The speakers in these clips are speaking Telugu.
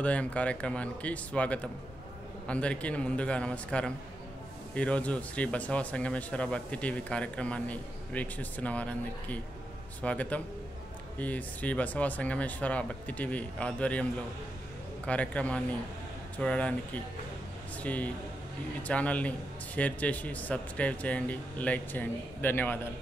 ఉదయం కార్యక్రమానికి స్వాగతం. అందరికీ ముందుగా నమస్కారం. ఈరోజు శ్రీ బసవ సంగమేశ్వర భక్తి టీవీ కార్యక్రమాన్ని వీక్షిస్తున్న వారందరికీ స్వాగతం. ఈ శ్రీ బసవ సంగమేశ్వర భక్తి టీవీ ఆధ్వర్యంలో కార్యక్రమాన్ని చూడడానికి ఈ ఛానల్ని షేర్ చేసి సబ్స్క్రైబ్ చేయండి, లైక్ చేయండి. ధన్యవాదాలు.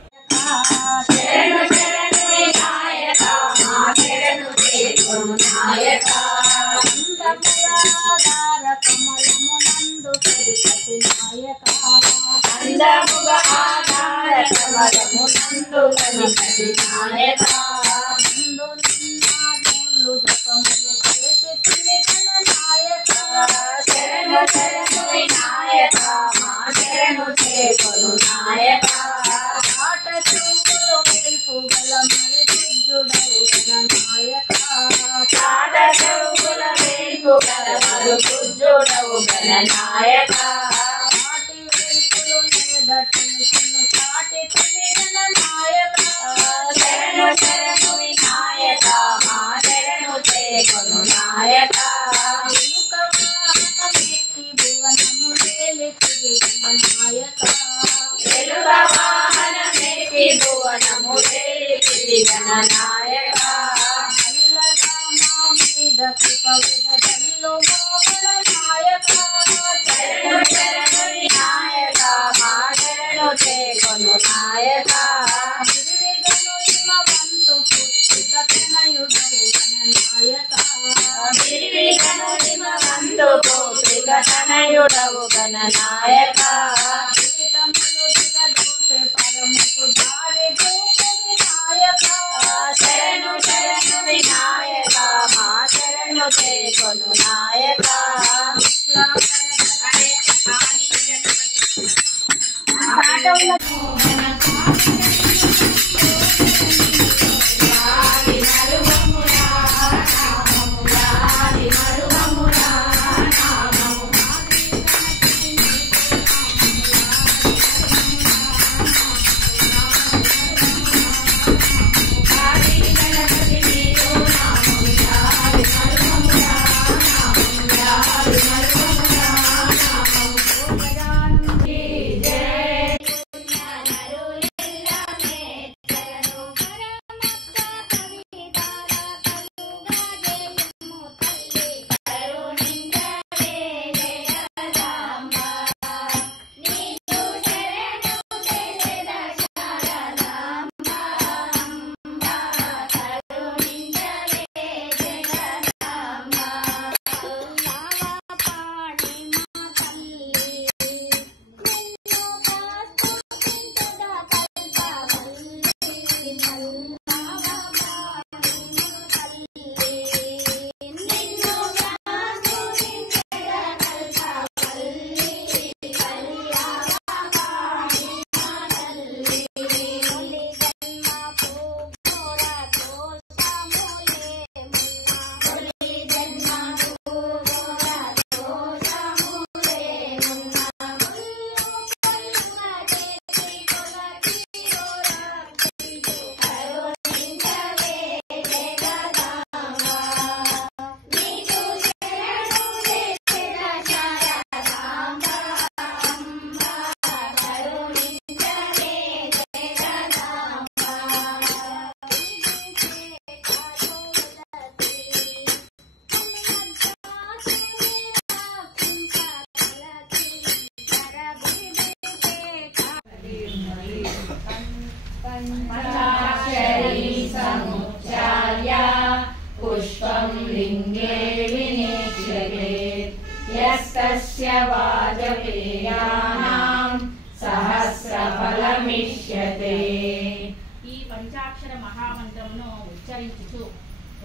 ఈ పంచాక్షర మహామంత్రమును ఉచ్చరించుచు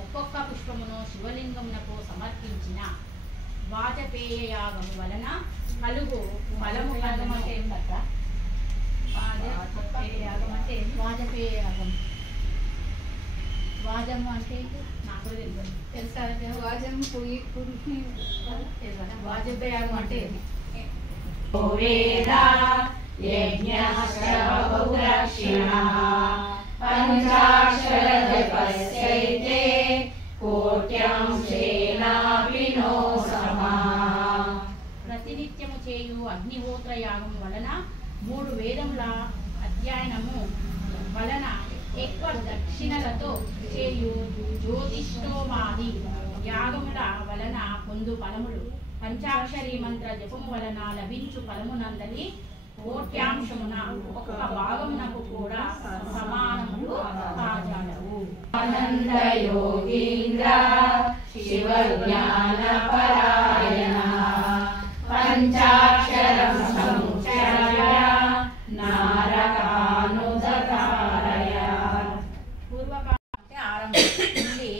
ఒక్కొక్క పుష్పమును శివలింగమునకు సమర్పించిన వాజపేయ యాగము వలన కలుగు ఫలము కలుగుమంటే యాగం అంటే వాజపేయ యాగం. వాజము అంటే నాకు తెలుసా? వాజం వాజపేయ యాగం అంటే पंचाक्षर जपस्यैते कोट्यांशेनापि అగ్నిహోత్ర యాగం వలన 3 వేదముల అధ్యయనము వలన ఎక్కువ దక్షిణలతో చేయు జ్యోతిష్ఠోమాది యాగముల వలన పొందు ఫలములు పంచాక్షరి మంత్ర జపము వలన లభించు ఫలమునందలి కోట్యాంశమున ఒక్క భాగమునకు కూడా సమానములు కాజాలవు. ఆనంద యోగీంద్ర శివ జ్ఞాన పరాయణ పంచాక్షరం సముచ్చర్య నారకానుదతారయ. పూర్వకాలం ఆరంభం నుండి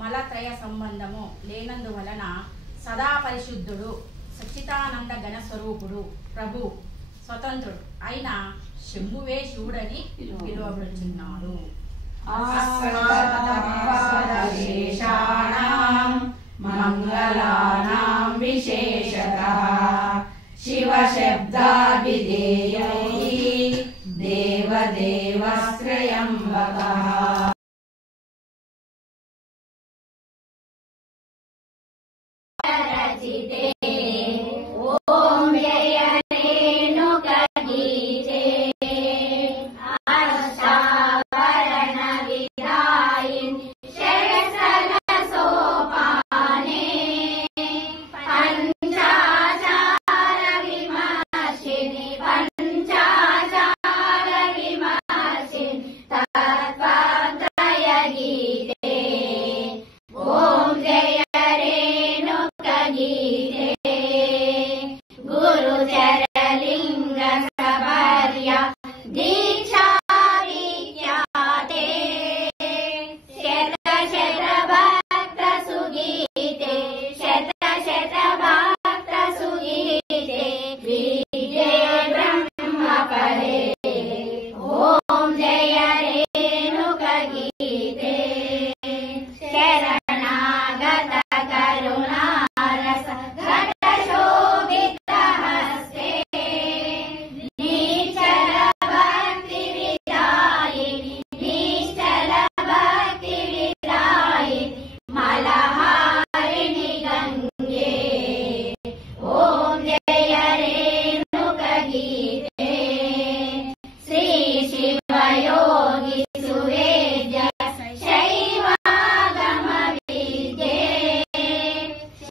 మలత్రయ సంబంధము లేనందువలన సదా పరిశుద్ధుడు సచ్చిదానంద ఘన స్వరూపుడు ప్రభు స్వతంత్రుడు అయిన శంభువే శివుడని పిలువబడుచున్నాడు. మంగళానాం విశేషతః శివ శబ్దాభిధేయై దేవదేవస్త్రయంబకః. రచితే